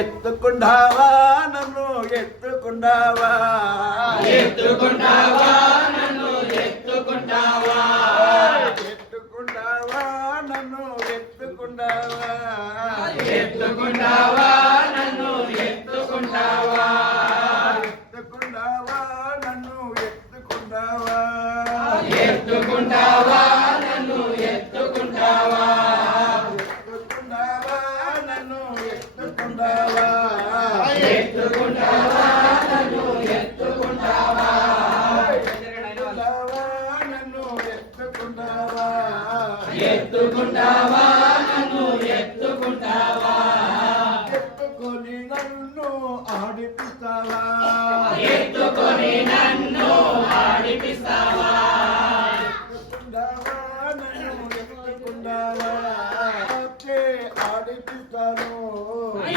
ఎత్తుకుంటావా నన్ను ఎత్తుకుంటావా ఎత్తుకుంటావా నన్ను ఎత్తుకుంటావా ఎత్తుకుంటావా నన్ను ఎత్తుకుంటావా ఎత్తుకుంటావా నన్ను ఎత్తుకుంటావా ఎత్తుకుంటావా నన్ను ఎత్తుకుంటావా ఎత్తుకుంటావా నన్ను ఎత్తుకుంటావా ఎత్తుకుంటావా నన్ను ఎత్తుకుంటావా ఎత్తుకుంటావా నన్ను ఎత్తుకుంటావా ఎత్తుకొని నన్ను ఆడిపిస్తావా ఎత్తుకొని నన్ను ఆడిపిస్తావా ఎత్తుకుంటావా నన్ను ఎత్తుకుంటావా ఆడిపిస్తాను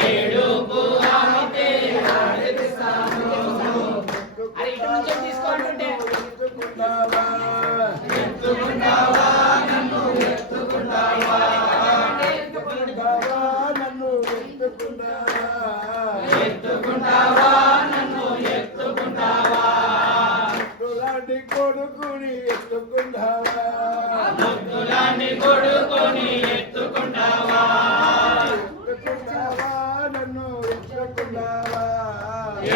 ఏడుపు ఆడితే ఆడిపిస్తాను ఎత్తుకుంటావా ఎత్తుకుంటావా నన్ను ఎత్తుకుంటావా ఎత్తుకుంటావా నన్ను ఎత్తుకుంటావా ఎత్తుకుంటావా నన్ను ఎత్తుకుంటావా ముద్దులాంటి కొడుకుని ఎత్తుకుంటావా ముద్దులాంటి కొడుకుని ఎత్తుకుంటావా ఎత్తుకుంటావా నన్ను ఎత్తుకుంటావా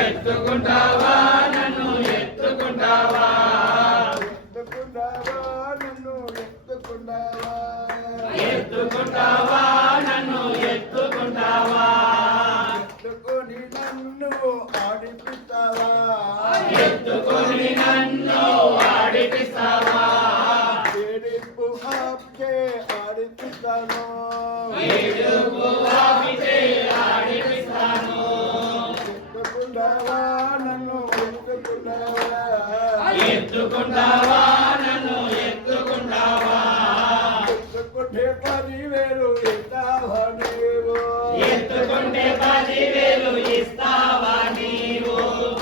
ఎత్తుకుంటావా నన్ను ఎత్తుకుంటావా ఎత్తుకుంటావా నన్ను ఎత్తుకుంటావా ఎత్తుకుంటావా నన్ను ఎత్తుకుంటావా ఎత్తుకొని నన్ను ఆడిపిస్తావా ఎత్తుకొని నన్ను ఆడిపిస్తావా ఏడుపు ఆప్కే ఆడిపిస్తాను ఏడుపు ఆపితే ఆడిపిస్తాను ఎత్తుకుంటావా నన్ను ఎత్తుకుంటావా ఎత్తుకుంటావా నన్ను ఎత్తుకుంటావా ఎత్తుకుంటే 10,000 ఇస్తావా నీవు ఎత్తుకుంటే 10,000 ఇస్తావా నీవు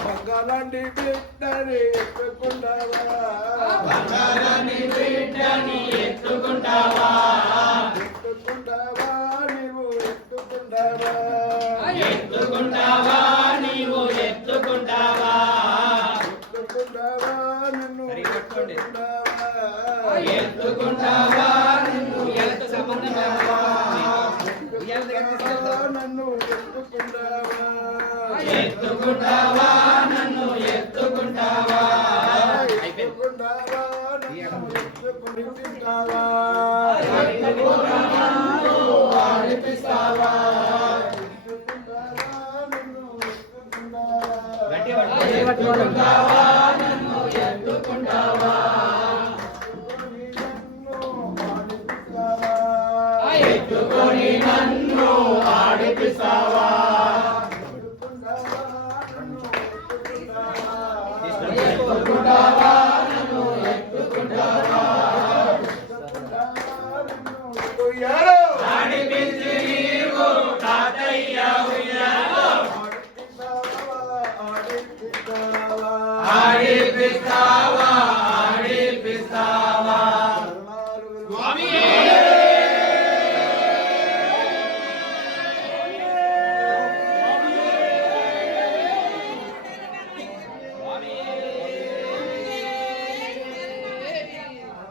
బంగారాన్ని బిడ్డని ఎత్తుకుంటావా బంగారాన్ని బిడ్డని ఎత్తుకుంటావా ఎత్తుకుంటావా నీవు ఎత్తుకుంటావా ఎత్తుకుంటావా నీవు ఎత్తుకుంటావా ఎత్తుకుంటావా నన్ను ఎత్తుకుంటావా ఎత్తుకుంటావా నన్ను ఎత్తుకుంటావా నన్ను ఎత్తుకుంటావా ఎత్తుకుంటావా నన్ను ఎత్తుకుంటావా ఎత్తుకుంటావా నన్ను ఎత్తుకుంటావా ఆడిపిస్తావా ఎత్తుకుంటావా నన్ను ఎత్తుకుంటావా ఎత్తుకొని నన్ను ఆడిపిస్తావా ఎత్తుకుంటావా నన్ను ఎత్తుకుంటావా ఆడిపించి నీవు తాతయ్య ఉయ్యాలో ఆడిపిస్తావా ఆడిపిస్తావా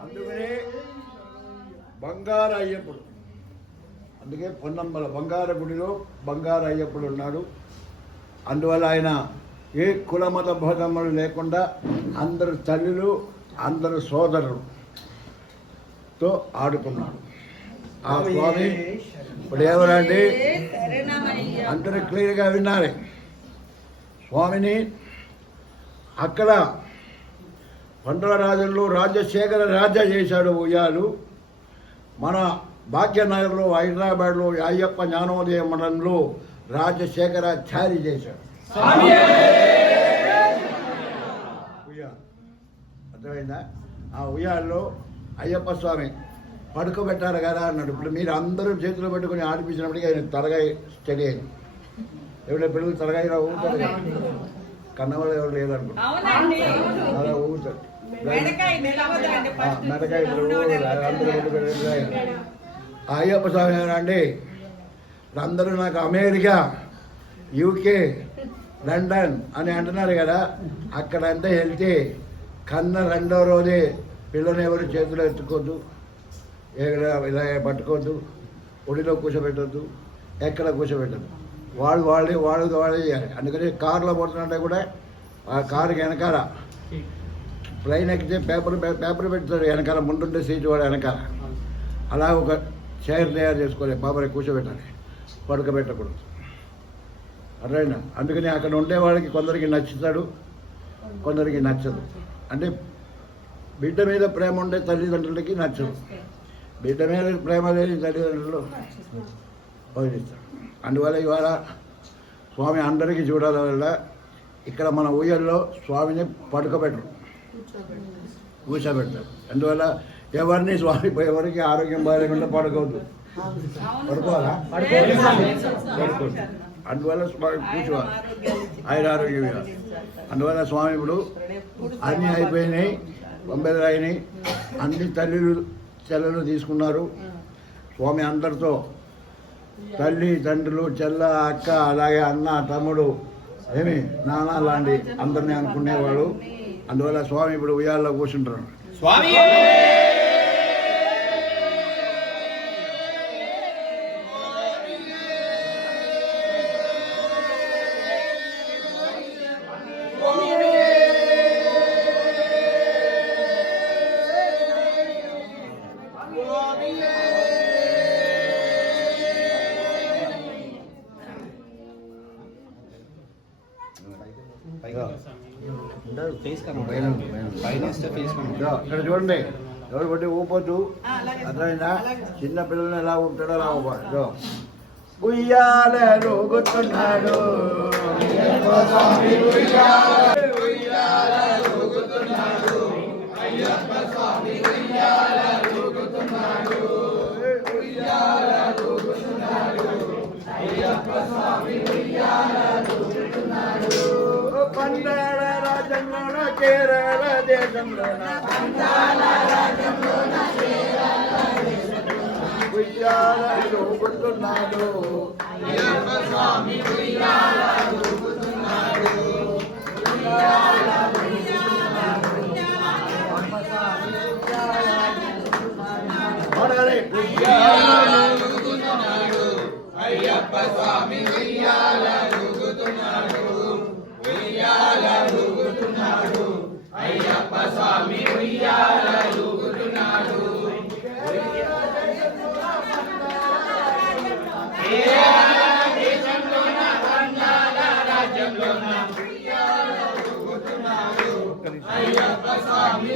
అందుకనే బంగారు అయ్యప్పుడు, అందుకే పొన్నమ్మల బంగారు గుడిలో బంగారు అయ్యప్పుడు ఉన్నాడు. అందువల్ల ఆయన ఏ కులమత భేదములు లేకుండా అందరు తల్లులు అందరు సోదరులతో ఆడుకున్నాడు. ఆ స్వామి ఇప్పుడు ఎవరండి అందరూ క్లియర్గా విన్నారే. స్వామిని అక్కడ పండుగ రాజుల్లో రాజశేఖర రాజా చేశాడు ఉయ్యాలు. మన భాగ్యనగర్లో హైదరాబాద్లో అయ్యప్ప జ్ఞానోదయ మండలంలో రాజశేఖరాచారి చేశాడు ఉయ్యాలు. అర్థమైందా? ఆ ఉయ్యాల్లో అయ్యప్ప స్వామి పడుకోబెట్టారు కదా అన్నాడు. ఇప్పుడు మీరు అందరూ చేతులు పెట్టుకుని ఆడిపించినప్పటికీ ఆయన తలగాయ స్టడీ అయింది. ఎవరైనా పిల్లలు తలగాయ ఊగుతారు కదా, కన్నవాళ్ళు ఎవరు లేదనుకుంటా అలా ఊగుతారు. మెడకాయ అందరూ అయ్యప్ప స్వామి అండి ఇప్పుడు అందరూ నాకు అమెరికా, యూకే, లండన్ అని అంటున్నారు కదా, అక్కడంతా వెళ్తే కన్న 2వ రోజే పిల్లని ఎవరు చేతిలో ఎత్తుకోవద్దు, ఇలా పట్టుకోవద్దు, ఒడిలో కూర్చోబెట్టద్దు, ఎక్కడ కూర్చోబెట్టద్దు. వాళ్ళే చేయాలి. అందుకని కారులో పోతున్నట్టే కూడా ఆ కారుకి వెనకాల ప్లైన్ ఎక్కితే పేపర్ పెడతాడు వెనకాల, ముందుంటే సీటు వాడు వెనకాల. అలా ఒక చైర్ తయారు చేసుకోవాలి, బాబరే కూర్చోబెట్టాలి, పడుకోబెట్టకూడదు. అర్థమైనా? అందుకని అక్కడ ఉండే వాళ్ళకి కొందరికి నచ్చుతాడు, కొందరికి నచ్చదు. అంటే బిడ్డ మీద ప్రేమ ఉండే తల్లిదండ్రులకి నచ్చదు, బిడ్డ మీద ప్రేమ లేని తల్లిదండ్రులు వదిలిస్తారు. అందువల్ల ఇవాళ స్వామి అందరికీ చూడాల వల్ల ఇక్కడ మన ఊయల్లో స్వామిని కూర్చోబెడతారు. అందువల్ల ఎవరిని స్వామి ఎవరికి ఆరోగ్యం బాగాలేకుండా పడుకోవద్దు. పడుకోవాలా? పడుకోవద్దు. అందువల్ల స్వామి కూర్చోవాలి, ఆయన ఆరోగ్యం ఇవ్వాలి. అందువల్ల స్వామి ఇప్పుడు అన్నీ అయిపోయినాయి, బొంబేలు అయినాయి, అన్ని చెల్లెలు తీసుకున్నారు. స్వామి అందరితో తల్లి, తండ్రులు, చెల్ల, అక్క, అలాగే అన్న, తమ్ముడు, నాన్న లాంటి అందరినీ అనుకునేవాడు. అందువల్ల స్వామి ఇప్పుడు ఉయ్యాల్లో కూర్చుంటారు. స్వామి ఇక్కడ చూడండి, ఎవరు బట్టి ఊపొద్దు. అర్థమైందా? చిన్న పిల్లల్ని ఎలా ఊపుతాడో అలా ఊపాడు. ఉయ్యాలలో గుర్తున్నాడు, పందాల రాజ్యంలోన కేరళ దేశంలోన ఉయ్యాలలో గుర్తున్నాడు, అయ్యప్ప స్వామి ఉయ్యాలూగుతున్నాడు, ఉయ్యాలూగుతున్నాడు, అయ్యప్ప స్వామి ఉయ్యాలూగుతున్నాడు. దేశంలోన కందాల రాజ్యంలోన ఉయ్యాలూగుతున్నాడు, అయ్యప్ప స్వామి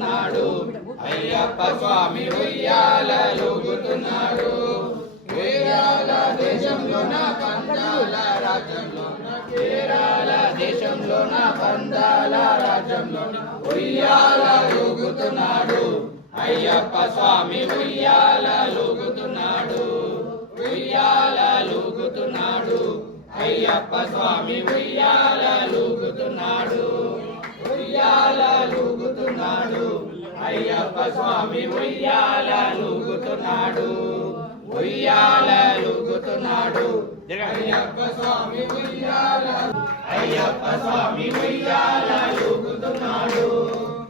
ఉయ్యాలూగుతున్నాడు, అయ్యప్ప స్వామి ఉయ్యాలూగుతున్నాడు. కేరళ దేశంలోన పందాల రాజ్యంలోన, కేరళ దేశంలోన పందాల రాజ్యంలోన ఉయ్యాలూగుతున్నాడు, అయ్యప్ప స్వామి ఉయ్యాలూగుతున్నాడు, ఉయ్యాలూగుతున్నాడు, అయ్యప్ప స్వామి ఉయ్యాలూగుతున్నాడు, ఉయ్యాలూగుతున్నాడు, అయ్యప్ప స్వామి ఉయ్యాలూగుతున్నాడు, ఉయ్యాలూగుతున్నాడు, అయ్యప్ప స్వామి అయ్యప్ప స్వామి ఉయ్యాలూగుతున్నాడు.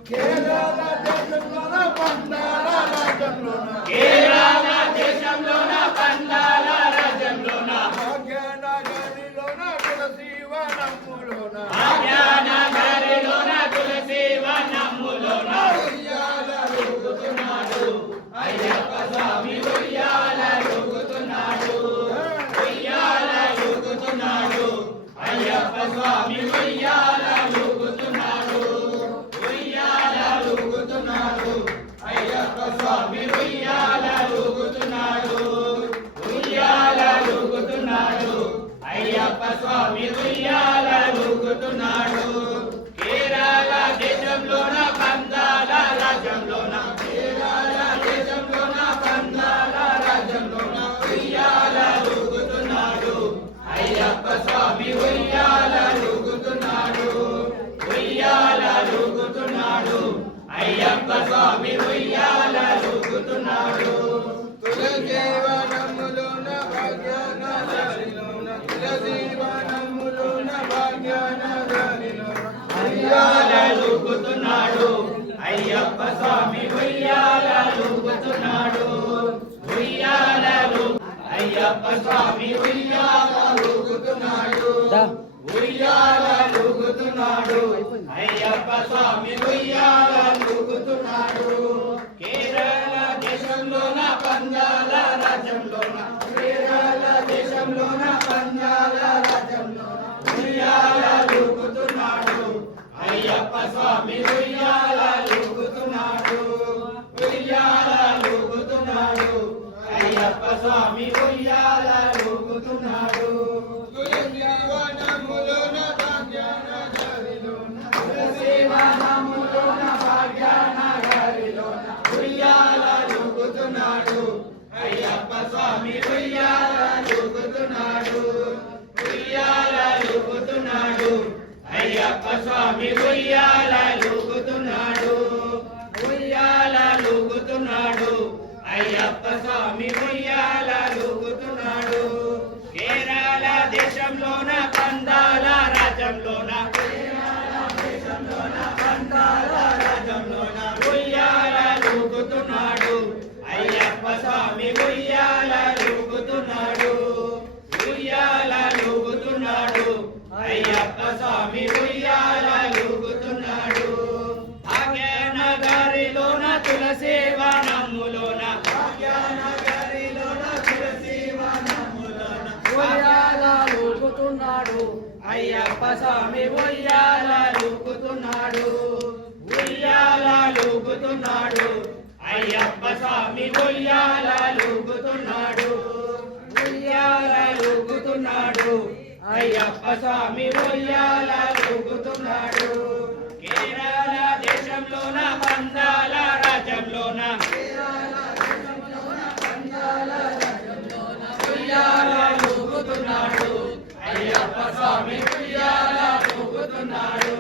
కేరళ దేశంలోన పందాల రాజ్యంలోన, కేరళ దేశంలోన పందాల రాజ్యంలోన, భాగ్యనగరిలోన తులసీవనములోన, భాగ్యనగరిలోన తులసీవనములోన ఉయ్యాలూగుతున్నాడు, అయ్యప్ప స్వామి ఉయ్యాలూగుతున్నాడు, ఉయ్యాలూగుతున్నాడు, అయ్యప్ప స్వామి ఉయ్యాలూగుతున్నాడు, ఉయ్యాలూగుతున్నాడు, అయ్యప్ప స్వామి ఉయ్యాలూగుతున్నాడు, ఉయ్యాలూగుతున్నాడు, అయ్యప్ప స్వామి ఉయ్యాలూగుతున్నాడు. కేరళ దేశంలోన పందాల రాజ్యంలోన, కేరళ దేశంలోన పందాల రాజ్యంలోన ఉయ్యాలూగుతున్నాడు, అయ్యప్ప స్వామి ఉయ్యాలూగుతున్నాడు, ఉయ్యాలూగుతున్నాడు, ఉయ్యాలూగుతున్నాడు అయ్యప్ప స్వామి ఉయ్యాలూగుతున్నాడు ఉయ్యాలలు అయ్యప్ప స్వామి ఉయ్యాలూగుతున్నాడు ఉయ్యాలూగుతున్నాడు అయ్యప్ప స్వామి ఉయ్యాలూగుతున్నాడు కేరళ దేశంలోన పందాల రాజ్యంలోన కేరళ దేశంలోన పందాల రాజ్యంలోన ఉయ్యాలూగుతున్నాడు అయ్యప్ప స్వామి ఉయ్యాలూగుతున్నాడు ఉయ్యాలూగుతున్నాడు అయ్యప్ప స్వామి ఉయ్యాలూగుతున్నాడు తులసీవనములోన భాగ్యనగరిలోన తులసీవనములోన భాగ్యనగరిలోన ఉయ్యాలూగుతున్నాడు అయ్యప్ప స్వామి ఉయ్యాలూగుతున్నాడు ఉయ్యాలూగుతున్నాడు అయ్యప్ప స్వామి ఉయ్యాలూగుతున్నాడు ఉయ్యాలూగుతున్నాడు అయ్యప్ప స్వామి ఉయ్యాలూగుతున్నాడు కేరళ దేశంలోన పందాల రాజ్యంలోన కేరళ దేశంలోన పందాల రాజ్యంలోన ఉయ్యాలూగుతున్నాడు అయ్యప్ప స్వామి ఉయ్యాలూగుతున్నాడు ఉయ్యాలూగుతున్నాడు అయ్యప్ప స్వామి ఉయ్యాలూగుతున్నాడు భాగ్యనగరిలోన తులసీవనములోన భాగ్యనగరిలోన తులసీవనములోన ఉయ్యాలూగుతున్నాడు అయ్యప్ప స్వామి ఉయ్యాలూగుతున్నాడు ఉయ్యాలూగుతున్నాడు అయ్యప్ప స్వామి ఉయ్యాలూగుతున్నాడు ఉయ్యాలూగుతున్నాడు అయ్యప్ప స్వామి ఉయ్యాలూగుతున్నాడు కేరళ దేశంలోన పందాల రాజ్యంలోన ఉయ్యాలూగుతున్నాడు అయ్యప్ప స్వామి ఉయ్యాలూగుతున్నాడు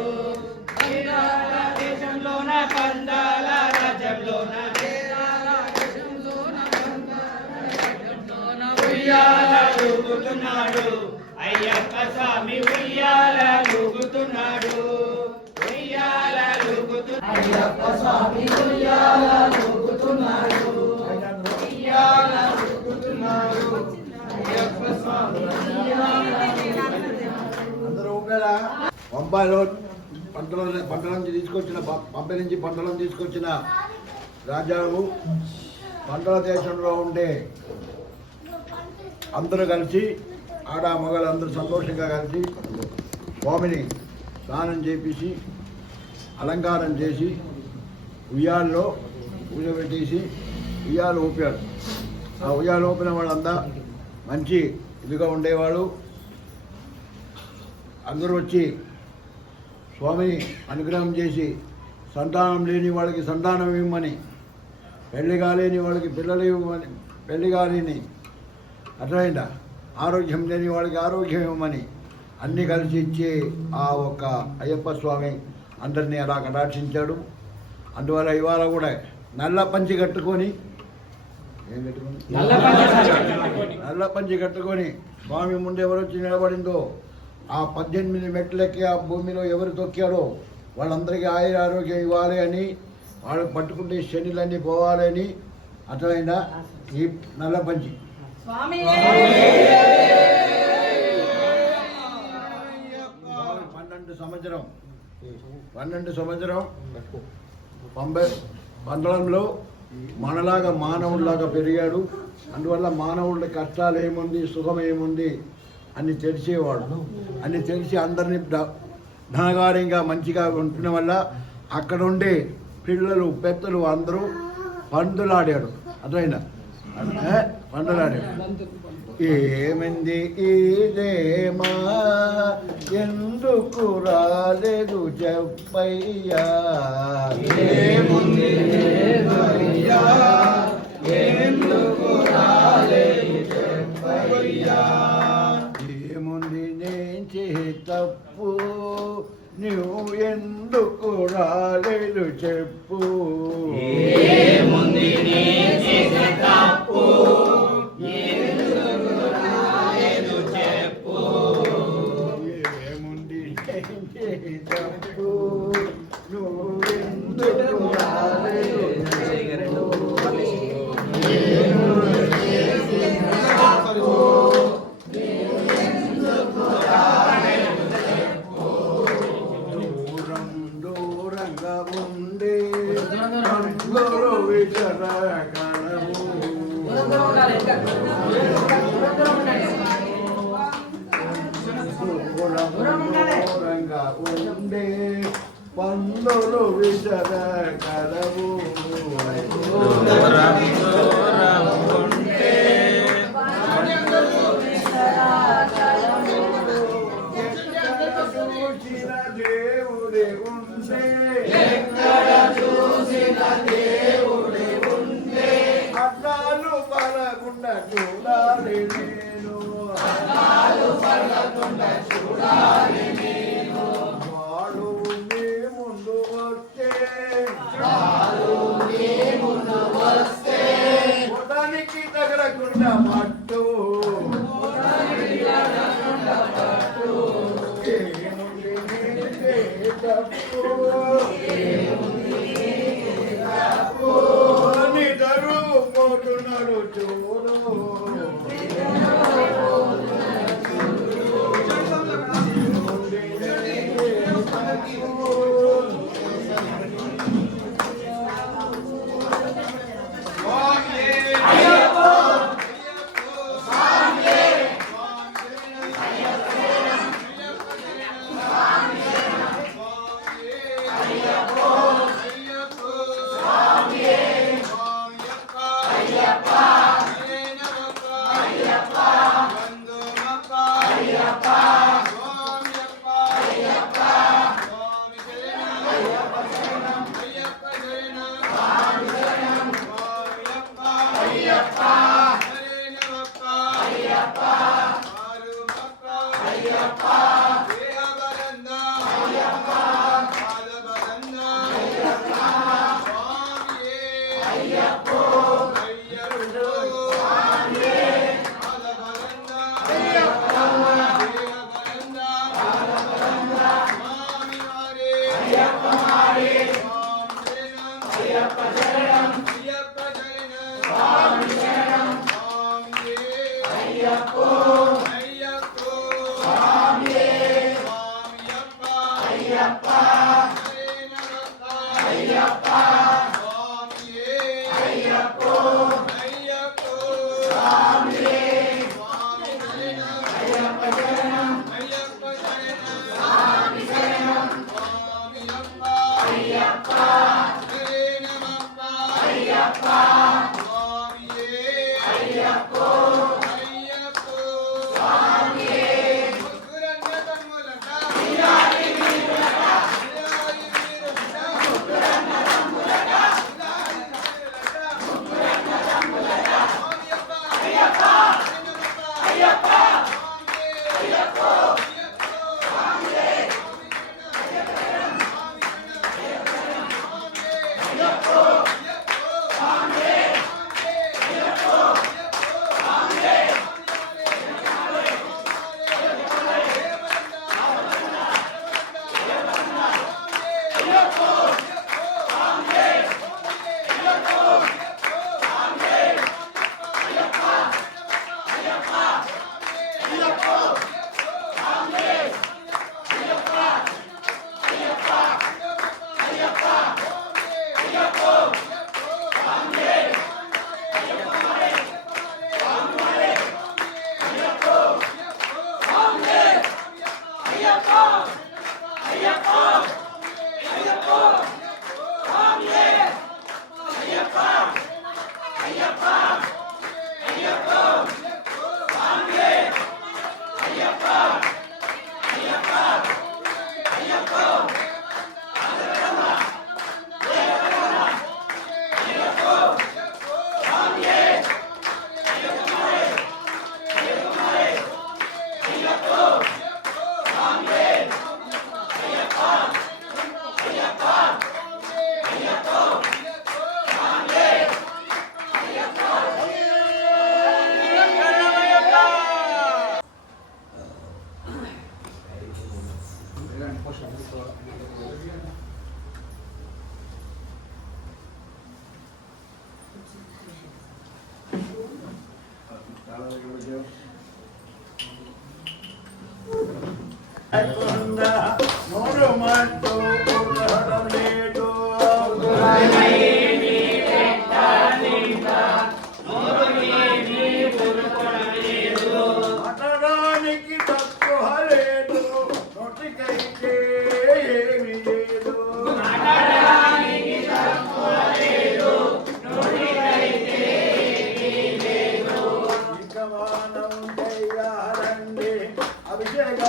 కేరళ దేశంలోన పందాల రాజ్యంలోన ఉయ్యాలూగుతున్నాడు అయ్యప్ప స్వామి ఉయ్యాలూగుతున్నాడు ఉయ్యాలూగుతున్నాడు అయ్యప్ప స్వామి ఉయ్యాలూగుతున్నాడు ఉయ్యాలూగుతున్నాడు అయ్యప్ప స్వామి అందరూ ఊపిరా పంపాలో పంటల నుంచి తీసుకొచ్చిన పంపి నుంచి పంటలను తీసుకొచ్చిన రాజావు పంటల దేశంలో ఉండే అందరూ కలిసి ఆడ మగలు అందరూ సంతోషంగా కలిసి స్వామిని స్నానం చేపించి అలంకారం చేసి ఉయ్యాల్లో పూజ పెట్టేసి ఉయ్యాలు ఊపాడు. ఆ ఉయ్యాలు ఊపిన వాళ్ళంతా మంచి ఇదిగా ఉండేవాళ్ళు. అందరూ వచ్చి స్వామిని అనుగ్రహం చేసి సంతానం లేని వాళ్ళకి సంతానం ఇవ్వమని, పెళ్లి కాలేని వాళ్ళకి పిల్లలు ఇవ్వమని, పెళ్లి కాలేని అర్థమైందా, ఆరోగ్యం లేని వాళ్ళకి ఆరోగ్యం ఇవ్వమని అన్నీ కలిసి ఇచ్చి ఆ ఒక్క అయ్యప్ప స్వామి అందరినీ అలా కటాక్షించాడు. అందువల్ల ఇవాళ కూడా నల్ల పంచి కట్టుకొని నల్ల పంచి కట్టుకొని స్వామి ముందు ఎవరు వచ్చి నిలబడిందో ఆ 18 మెట్లకి ఆ భూమిలో ఎవరు తొక్కాడో వాళ్ళందరికీ ఆయుర ఆరోగ్యం ఇవ్వాలి అని, వాళ్ళు పట్టుకుంటే శనిలన్నీ పోవాలి అని. అర్థమైందా? ఈ నల్ల పంచి 12 సంవత్సరం పండలంలో మనలాగా మానవుడిలాగా పెరిగాడు. అందువల్ల మానవుడి కష్టాలు ఏముంది, సుఖం ఏముంది అని తెలిసేవాడు. అన్ని తెలిసి అందరినీ ధనకార్యంగా మంచిగా ఉంటున్న వల్ల అక్కడ ఉండే పిల్లలు పెద్దలు అందరూ పందులాడాడు. అర్థమైందా? పందులాడాడు. ఏమింది ఇదేమా, ఎందుకు రాలేదు చెప్పయ్యా, ఏముంది ఎందుకు రాలేదు చెప్పయ్యా, ఏముంది నేను చేసే తప్పు, నువ్వు ఎందుకు రాలేదు చెప్పు, ఏముంది నేను చేసే తప్పు, ఉండే పందులు విసరగలవు చూసిన దేవుడే ఉండే అన్నాలు పడకుండా చూడాలి నేను వాడు నీ ముందు వస్తే పొలానికి తగలకుండా పట్టు ఏముంది నీకే తప్పు నిదరు పోతున్నాడు చూడు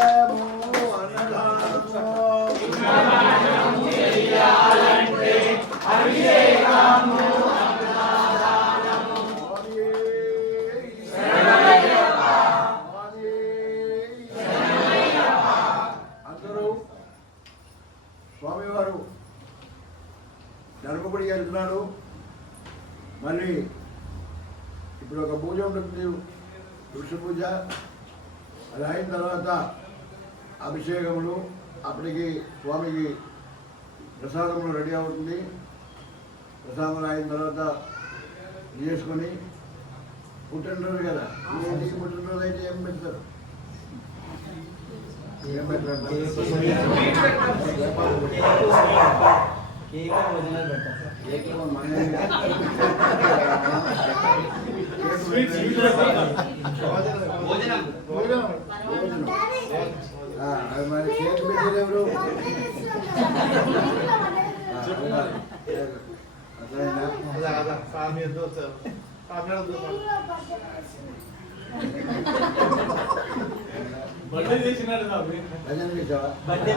అన్నదానము అన్నదానము అందరూ స్వామివారు ధర్మపుడికి వెళ్తున్నాడు. మళ్ళీ ఇప్పుడు ఒక పూజ ఉంటుంది, వృక్ష పూజ. అది అయిన తర్వాత అభిషేకములు, అప్పటికి స్వామికి ప్రసాదములు రెడీ అవుతుంది. ప్రసాదములు అయిన తర్వాత చేసుకొని పుట్టినరోజు కదా, ఇంటికి పుట్టినరోజు అయితే ఏం పెడతారు? ఏం పెట్టారు? అది మరి కేక్ పెట్టేది ఎవరు? బర్త్డే చేసినాడు బాబు. భజన చేసావా? Birthday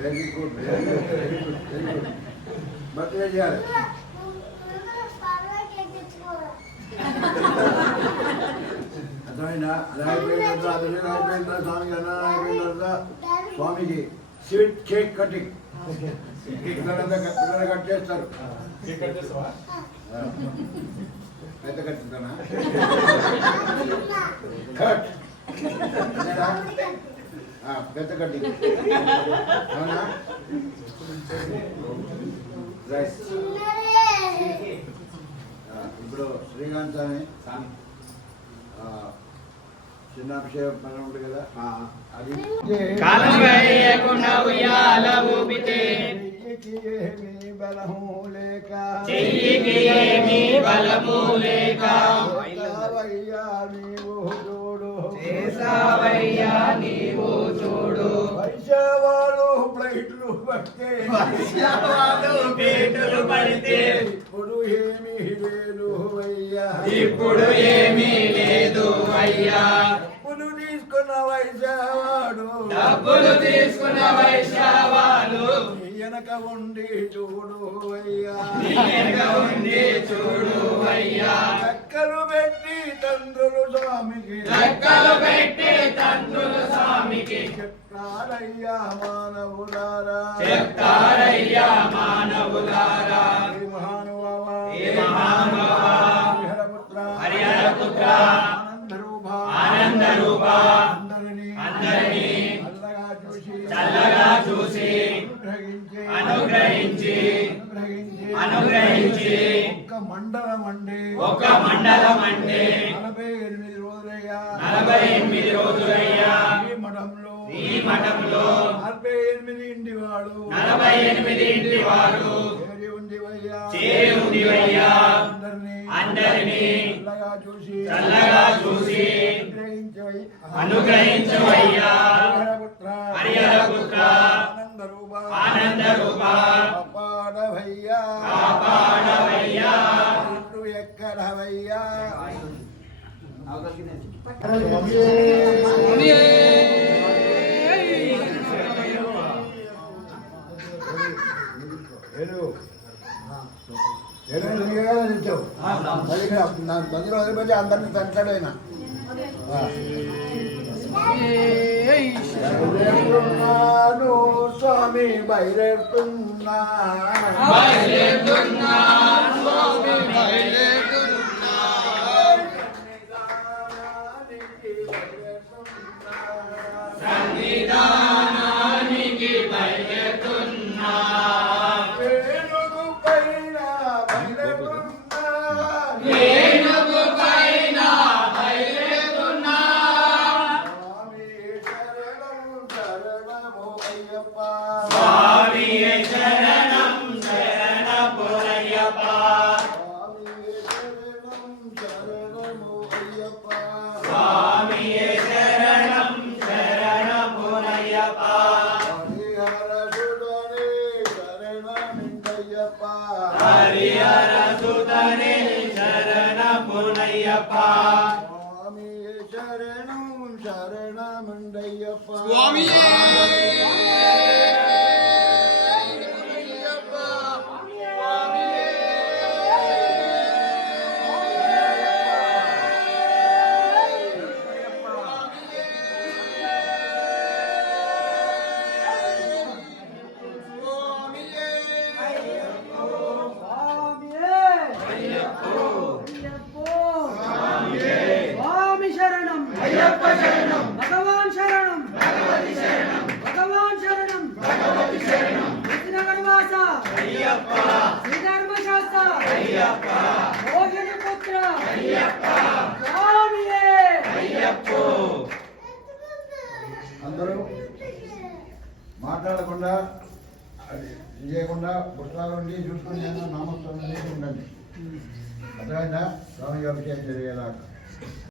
very good, very good, very good, very good. Birthday చేయాలి. అర్థమైందా? అది అయిపోయిన తర్వాత అభిషేకం అయిపోయిన తర్వాత స్వామికి అన్నదానం అయిపోయిన తర్వాత స్వామికి స్వీట్ కేక్ కటింగ్. పిల్లలు కట్ చేస్తారు. పెద్ద కట్టింటానా? కట్ పెద్ద కట్టింగ్ అవునా? రైట్. ఇప్పుడు శ్రీకాంత్ స్వామి చిన్న అభిషేకం పని ఉంటుంది కదా, అది కాలం వేయకుండా ఉయ్యాల ఊపితే చెయ్యికి ఏమీ బలము లేక, చెయ్యికి ఏమీ బలము లేక, చేసావయ్యా నీవు చూడు, చేసావయ్యా నీవు చూడు. వైశావాలు ప్లేట్లు పడితే, వైశావాలు ప్లేట్లు పడితే, ఇప్పుడు ఏమీ లేదు అయ్యా, ఇప్పుడు ఏమీ లేదు అయ్యా. డబ్బులు తీసుకున్న వైశావాడు, డబ్బులు తీసుకున్న వైశావాలు, వెనక ఉండి చూడు అయ్యా, వెనక ఉండి చూడు అయ్యా. లెక్కలు పెట్టి తండ్రులు స్వామికి, లెక్కలు పెట్టి తండ్రులు స్వామికి చెప్తారయ్యా మానవులారా, చెప్తారయ్యా మానవులారా. ఈ మహానుభావ, ఈ మహానుభావ, హరిహరపుత్ర, హరిహరపుత్ర, ఆనందరూప, ఆనందరూప, అందరినీ అందరినీ చల్లగా చూసి అనుగ్రహించి ఒక్క మండలం అంటే, ఒక మండలం అంటే 48 రోజులయ్యా, 48 రోజులయ్యా. ఈ మఠంలో, ఈ మఠంలో 48 ఇంటి వాడు, 48 ఇంటి వాడు చేరి ఉండివయ్యా, చేరి ఉండివయ్యా. అందరినీ చల్లగా చూసి అనుగ్రహించవయ్యా. హరిహరపుత్ర, ఆనందరూప, కాపాడవయ్యా, కాపాడవయ్యా. ఇల్లు ఎక్కడవయ్యా. మందిలో వదిలిపెట్టి అందరినీ పెంచాడైనా స్వామి బయలుతున్నా, సంవిధానానికి బయలుతున్నా, వేణుగు పైన బయలుతున్నా, ఏనుగు పైన బయలుతున్నా. స్వామి శరణం శరణము అయ్యప్ప, స్వామి శరణం శరణపు అయ్యప్ప, స్వామి శరణమండయ్యప్ప స్వామియే స్వామి శరణం అయ్యప్ప శరణం భగవాన్ శరణం భగవతి శరణం భగవాన్ శరణం భగవతి శరణం విజయనగర వాస అయ్యప్ప శ్రీధర్మశాస్త్ర అయ్యప్ప మోహిని పుత్ర అయ్యప్ప స్వామియే అయ్యప్ప అందరూ మాట్లాడకుండా అది చేయకుండా పుస్తకాలు ఉండి చూసుకుని నామస్వామి ఉండండి అర్థమైందా స్వామి అభిషేకం జరిగేలాగా